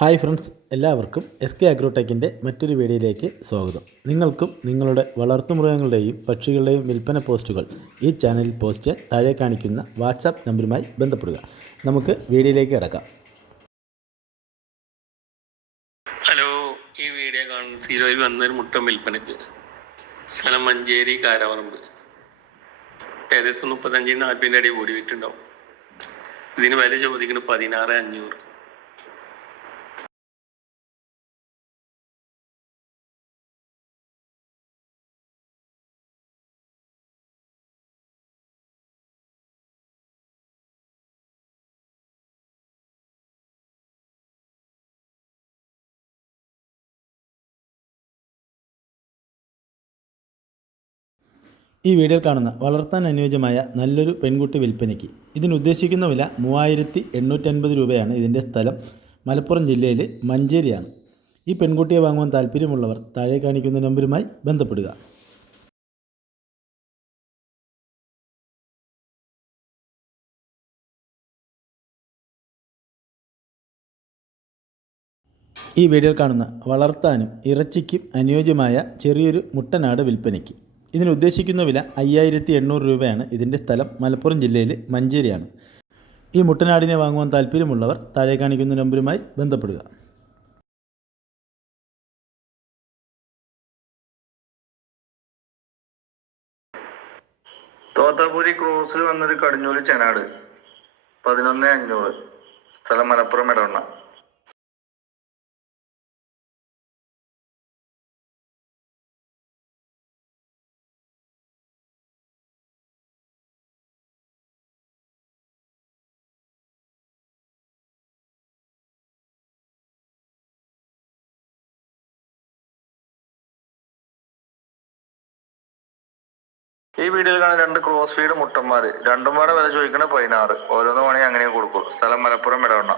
Hi friends എല്ലാവർക്കും S K അഗ്രോടെക്കിന്റെ മറ്റൊരു വീഡിയോയിലേക്ക് സ്വാഗതം. നിങ്ങൾക്കും നിങ്ങളുടെ വളർത്തുമൃഗങ്ങളുടെയും പക്ഷികളുടെയും വിൽപ്പന പോസ്റ്റുകൾ ഈ ചാനലിൽ പോസ്റ്റ് താഴെ കാണിക്കുന്ന വാട്സാപ്പ് നമ്പറുമായി ബന്ധപ്പെടുക. നമുക്ക് വീഡിയോയിലേക്ക് കിടക്കാം. ഹലോ ഈ വീഡിയോ കാണുന്ന സീരോയിൽ വന്നൊരു മുട്ട വിൽപ്പനക്ക്. സ്ഥലം മഞ്ചേരി കാരവറമ്പ്. ഏകദേശം മുപ്പത്തഞ്ചിന് നാൽപ്പതിന്റെ അടി ഓടി വിട്ടുണ്ടാവും ഇതിന് വില ചോദിക്കുന്നത് പതിനാറ് അഞ്ഞൂറ്. ഈ വീഡിയോയിൽ കാണുന്ന വളർത്താൻ അനുയോജ്യമായ നല്ലൊരു പെൺകുട്ടി വിൽപ്പനയ്ക്ക്. ഇതിനുദ്ദേശിക്കുന്ന വില മൂവായിരത്തി എണ്ണൂറ്റൻപത് രൂപയാണ്. ഇതിന്റെ സ്ഥലം മലപ്പുറം ജില്ലയിൽ മഞ്ചേരിയാണ്. ഈ പെൺകുട്ടിയെ വാങ്ങുവാൻ താല്പര്യമുള്ളവർ താഴെ കാണിക്കുന്ന നമ്പരുമായി ബന്ധപ്പെടുക. ഈ വീഡിയോയിൽ കാണുന്ന വളർത്താനും ഇറച്ചിക്കും അനുയോജ്യമായ ചെറിയൊരു മുട്ടനാട് വിൽപ്പനയ്ക്ക്. ഇതിന് ഉദ്ദേശിക്കുന്ന വില അയ്യായിരത്തി എണ്ണൂറ് രൂപയാണ്. ഇതിന്റെ സ്ഥലം മലപ്പുറം ജില്ലയിൽ മഞ്ചേരിയാണ്. ഈ മുട്ടനാടിനെ വാങ്ങുവാൻ താല്പര്യമുള്ളവർ താഴെ കാണിക്കുന്ന നമ്പരുമായി ബന്ധപ്പെടുക. തോത്താപുരി ക്രോസിൽ വന്നൊരു കടിഞ്ഞൂൽ ചെനാട്. പതിനൊന്ന് അഞ്ഞൂറ്. സ്ഥലം മലപ്പുറം ഇടവണ്ണ ഈ വീഡിയോയിൽ കാണുന്ന രണ്ട് ക്രോസ് ഫീഡ് മുട്ടന്മാര്. രണ്ടും വില ചോദിക്കണ പതിനാറ്. ഓരോന്ന് വേണമെങ്കിൽ അങ്ങനെ കൊടുക്കും. സ്ഥലം മലപ്പുറം ഇടവണ്ണ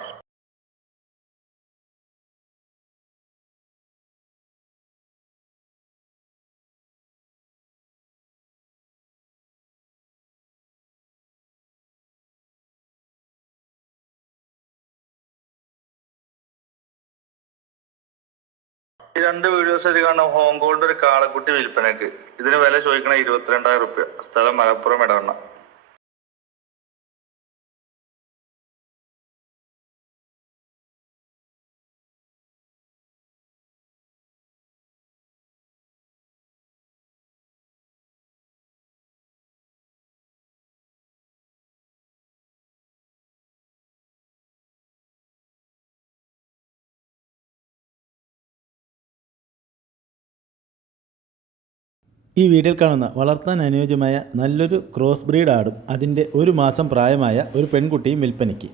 ഈ രണ്ട് വീഡിയോസിൽ കാണുന്ന ഹോങ്കോളിന്റെ ഒരു കാളക്കുട്ടി വിൽപ്പനക്ക്. ഇതിന് വില ചോദിക്കണ ഇരുപത്തിരണ്ടായിരം റുപ്യ. സ്ഥലം മലപ്പുറം ഇടവണ്ണ ഈ വീഡിയോയിൽ കാണുന്ന വളർത്താൻ അനുയോജ്യമായ നല്ലൊരു ക്രോസ് ബ്രീഡ് ആടും അതിന്റെ ഒരു മാസം പ്രായമായ ഒരു പെൺകുട്ടിയും വിൽപ്പനയ്ക്ക്.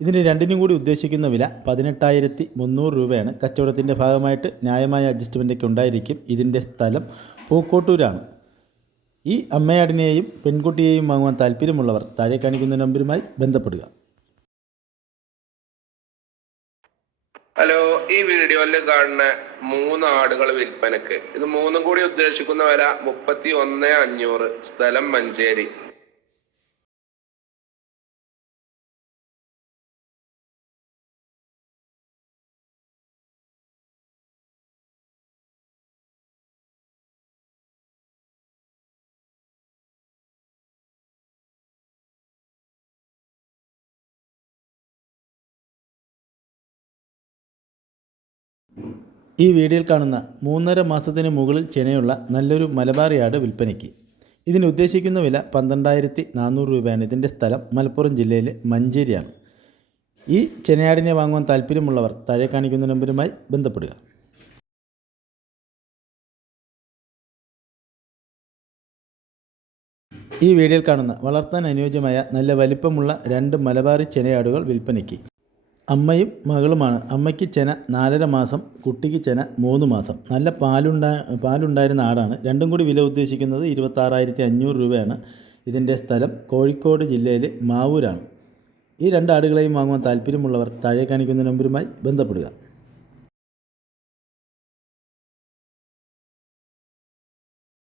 ഇതിന് രണ്ടിനും കൂടി ഉദ്ദേശിക്കുന്ന വില പതിനെട്ടായിരത്തി മുന്നൂറ് രൂപയാണ്. കച്ചവടത്തിന്റെ ഭാഗമായിട്ട് ന്യായമായ അഡ്ജസ്റ്റ്മെന്റൊക്കെ ഉണ്ടായിരിക്കും. ഇതിന്റെ സ്ഥലം പൂക്കോട്ടൂരാണ്. ഈ അമ്മയാടിനെയും പെൺകുട്ടിയെയും വാങ്ങുവാൻ താല്പര്യമുള്ളവർ താഴെ കാണിക്കുന്ന നമ്പരുമായി ബന്ധപ്പെടുക. ഹലോ ഈ വീഡിയോയിൽ കാണുന്ന മൂന്ന് ആടുകൾ വിൽപ്പനക്ക് ഇത് മൂന്നും കൂടി ഉദ്ദേശിക്കുന്ന വില മുപ്പത്തി ഒന്ന് അഞ്ഞൂറ് സ്ഥലം മഞ്ചേരി. ഈ വീഡിയോയിൽ കാണുന്ന മൂന്നര മാസത്തിന് മുകളിൽ ചെനയുള്ള നല്ലൊരു മലബാറിയാട് വിൽപ്പനയ്ക്ക്. ഇതിന് ഉദ്ദേശിക്കുന്ന വില പന്ത്രണ്ടായിരത്തി നാനൂറ് രൂപയാണ്. ഇതിന്റെ സ്ഥലം മലപ്പുറം ജില്ലയിലെ മഞ്ചേരിയാണ്. ഈ ചെനയാടിനെ വാങ്ങുവാൻ താല്പര്യമുള്ളവർ താഴെ കാണിക്കുന്ന നമ്പരുമായി ബന്ധപ്പെടുക. ഈ വീഡിയോയിൽ കാണുന്ന വളർത്താൻ അനുയോജ്യമായ നല്ല വലിപ്പമുള്ള രണ്ട് മലബാറി ചെനയാടുകൾ വിൽപ്പനയ്ക്ക്. അമ്മയും മകളുമാണ്. അമ്മയ്ക്ക് ചെന നാലര മാസം കുട്ടിക്ക് ചെന മൂന്ന് മാസം. നല്ല പാലുണ്ടാ പാലുണ്ടായിരുന്ന ആടാണ്. രണ്ടും കൂടി വില ഉദ്ദേശിക്കുന്നത് ഇരുപത്താറായിരത്തി അഞ്ഞൂറ് രൂപയാണ്. ഇതിന്റെ സ്ഥലം കോഴിക്കോട് ജില്ലയിലെ മാവൂരാണ്. ഈ രണ്ട് ആടുകളെയും വാങ്ങുവാൻ താല്പര്യമുള്ളവർ താഴെ കാണിക്കുന്ന നമ്പരുമായി ബന്ധപ്പെടുക.